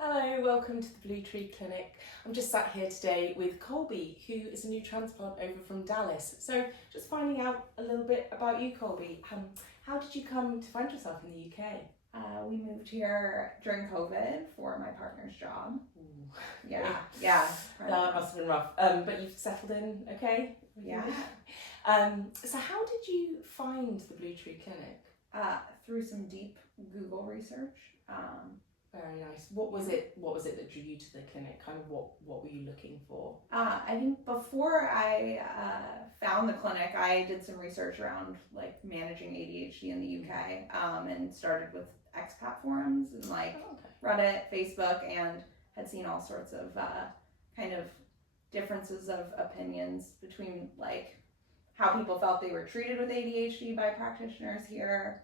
Hello, welcome to the Blue Tree Clinic. I'm just sat here today with Kolbey, who is a new transplant over from Dallas. So just finding out a little bit about you, Kolbey. How did you come to find yourself in the UK? We moved here during COVID for my partner's job. Ooh. Yeah. That must have been rough. But you've settled in okay? Yeah. So how did you find the Blue Tree Clinic? Through some deep Google research. Very nice. What was it that drew you to the clinic? Kind of what were you looking for? I think before I found the clinic, I did some research around like managing ADHD in the UK, and started with expat forums and Reddit, Facebook, and had seen all sorts of kind of differences of opinions between like how people felt they were treated with ADHD by practitioners here,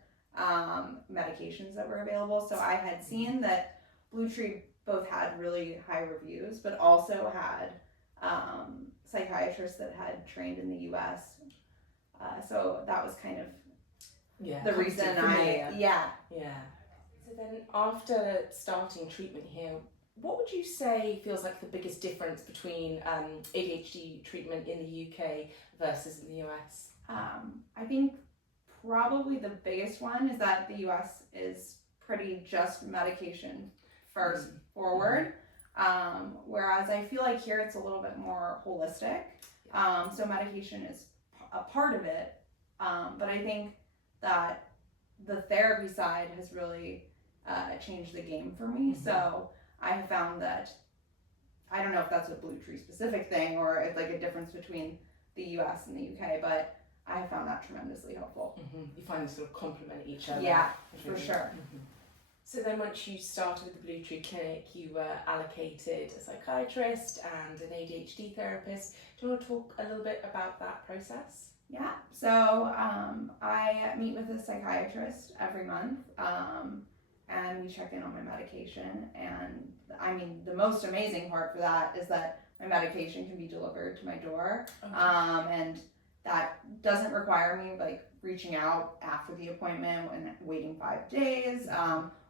medications that were available. So I had seen that Blue Tree both had really high reviews, but also had psychiatrists that had trained in the US. So that was kind of the reason Yeah. So then after starting treatment here, what would you say feels like the biggest difference between ADHD treatment in the UK versus in the US? I think probably the biggest one is that the US is pretty just medication first forward, whereas I feel like here it's a little bit more holistic. So medication is a part of it, but I think that the therapy side has really changed the game for me. So I have found that, I don't know if that's a Blue Tree specific thing or it's like a difference between the US and the UK, but I have found that tremendously helpful. You find they sort of complement each other. Yeah, for sure. So then once you started with the Blue Tree Clinic, you were allocated a psychiatrist and an ADHD therapist. Do you want to talk a little bit about that process? Yeah, so I meet with a psychiatrist every month, and we check in on my medication. And I mean, the most amazing part for that is that my medication can be delivered to my door. And that doesn't require me like reaching out after the appointment and waiting 5 days,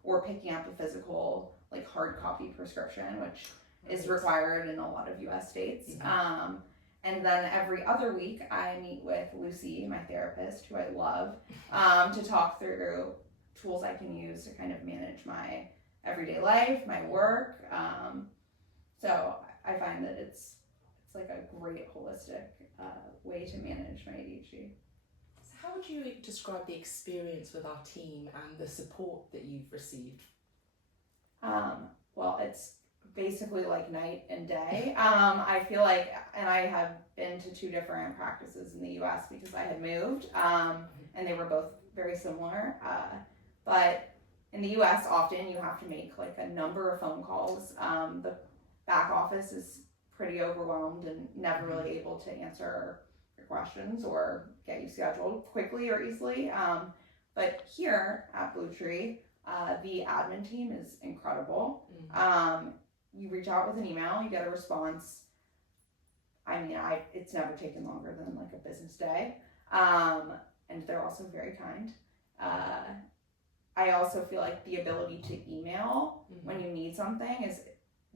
or picking up a physical like hard copy prescription, which is required in a lot of US states. And then every other week I meet with Lucy, my therapist, who I love, to talk through tools I can use to kind of manage my everyday life, my work. So I find that it's like a great holistic way to manage my ADHD. So how would you describe the experience with our team and the support that you've received? Well, it's basically like night and day. I feel like, and I have been to 2 different practices in the US because I had moved, and they were both very similar. But in the US, often you have to make like a number of phone calls. The back office is pretty overwhelmed and never really able to answer your questions or get you scheduled quickly or easily. But here at Blue Tree, the admin team is incredible. You reach out with an email, you get a response. I mean, it's never taken longer than like a business day. And they're also very kind. I also feel like the ability to email when you need something is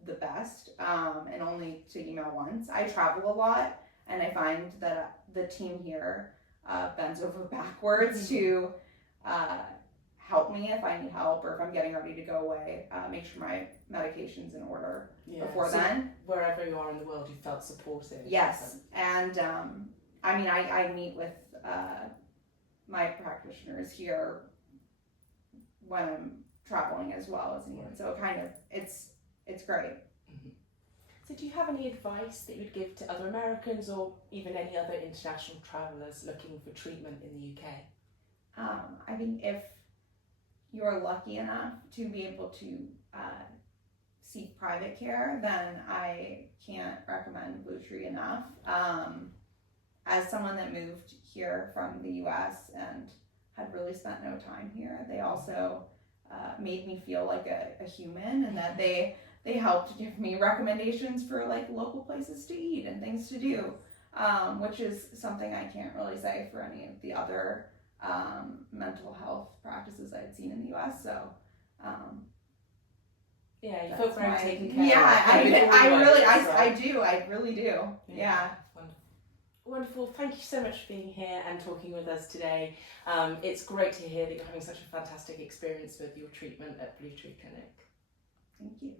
the best, and only to email once. I travel a lot, and I find that the team here bends over backwards to help me if I need help or if I'm getting ready to go away, make sure my medication's in order before then. Wherever you are in the world, you felt supported. Yes, and I mean, I meet with my practitioners here when I'm traveling as well as needed. So kind of, it's great. So do you have any advice that you would give to other Americans or even any other international travellers looking for treatment in the UK? I think if you're lucky enough to be able to seek private care, then I can't recommend Blue Tree enough. As someone that moved here from the US and had really spent no time here, they also made me feel like a human, and that they helped give me recommendations for like local places to eat and things to do, which is something I can't really say for any of the other mental health practices I had seen in the US. So Yeah, you That's feel very my- taken care Yeah, of. I in all really, ways, right? I really do. Yeah. Wonderful. Wonderful. Thank you so much for being here and talking with us today. It's great to hear that you're having such a fantastic experience with your treatment at Blue Tree Clinic. Thank you.